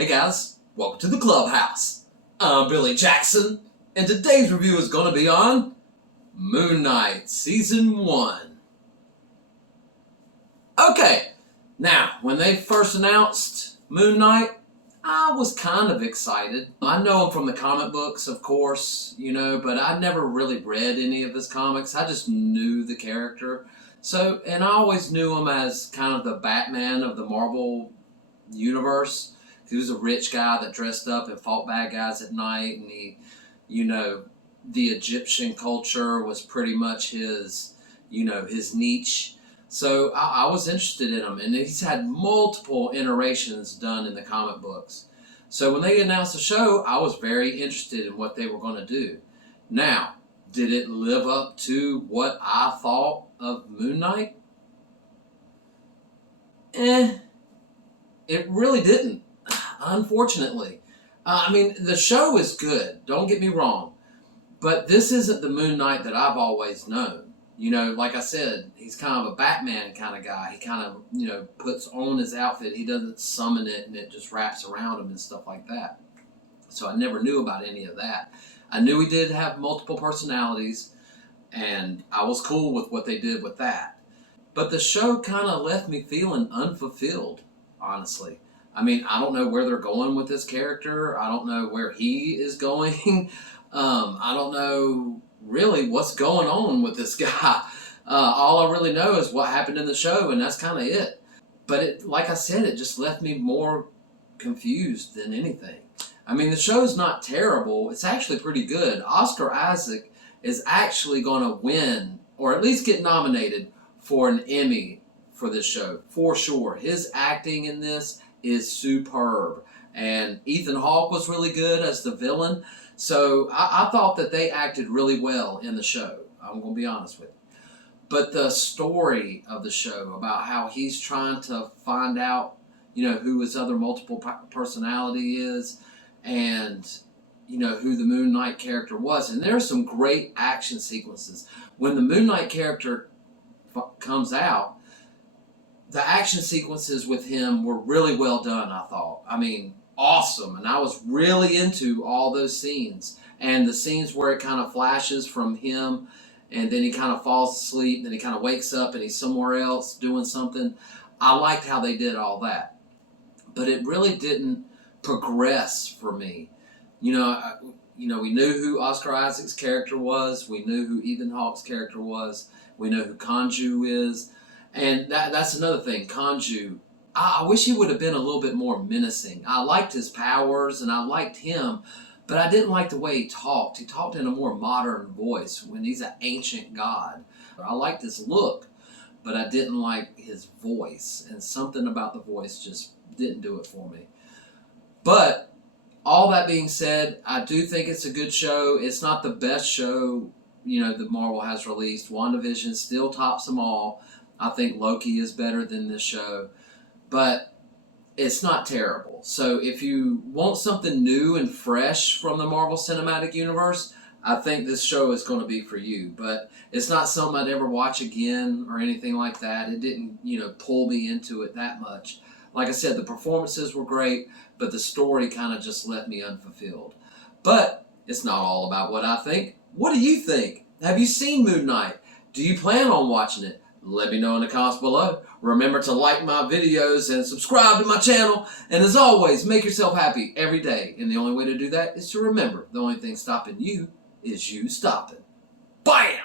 Hey guys, welcome to the Clubhouse. I'm Billy Jackson, and today's review is going to be on Moonknight Season 1. Okay, now, when they first announced Moonknight, I was kind of excited. I know him from the comic books, of course, but I never really read any of his comics. I just knew the character. And I always knew him as kind of the Batman of the Marvel universe. He was a rich guy that dressed up and fought bad guys at night, and the Egyptian culture was pretty much his niche. So I was interested in him, and he's had multiple iterations done in the comic books. So when they announced the show, I was very interested in what they were going to do. Now, did it live up to what I thought of Moonknight? It really didn't, unfortunately. The show is good, don't get me wrong, but this isn't the Moonknight that I've always known. Like I said, he's kind of a Batman kind of guy. He kind of, puts on his outfit. He doesn't summon it and it just wraps around him and stuff like that. So I never knew about any of that. I knew he did have multiple personalities, and I was cool with what they did with that. But the show kind of left me feeling unfulfilled, honestly. I don't know where they're going with this character. I don't know where he is going. I don't know really what's going on with this guy. All I really know is what happened in the show, and that's kind of it. But like I said, it just left me more confused than anything. The show's not terrible. It's actually pretty good. Oscar Isaac is actually going to win, or at least get nominated for an Emmy for this show, for sure. His acting in this is superb. And Ethan Hawke was really good as the villain. So I thought that they acted really well in the show. I'm going to be honest with you. But the story of the show about how he's trying to find out, who his other multiple personality is, and, who the Moonknight character was. And there's some great action sequences. When the Moonknight character comes out, the action sequences with him were really well done, I thought. Awesome. And I was really into all those scenes. And the scenes where it kind of flashes from him, and then he kind of falls asleep, then he kind of wakes up and he's somewhere else doing something. I liked how they did all that. But it really didn't progress for me. We knew who Oscar Isaac's character was. We knew who Ethan Hawke's character was. We know who Kanju is. And that's another thing, Kanju. I wish he would have been a little bit more menacing. I liked his powers and I liked him, but I didn't like the way he talked. He talked in a more modern voice when he's an ancient god. I liked his look, but I didn't like his voice. And something about the voice just didn't do it for me. But all that being said, I do think it's a good show. It's not the best show, that Marvel has released. WandaVision still tops them all. I think Loki is better than this show. But it's not terrible. So if you want something new and fresh from the Marvel Cinematic Universe, I think this show is going to be for you. But it's not something I'd ever watch again or anything like that. It didn't, pull me into it that much. Like I said, the performances were great, but the story kind of just left me unfulfilled. But it's not all about what I think. What do you think? Have you seen Moonknight? Do you plan on watching it? Let me know in the comments below. Remember to like my videos and subscribe to my channel. And as always, make yourself happy every day. And the only way to do that is to remember the only thing stopping you is you stopping. Bam!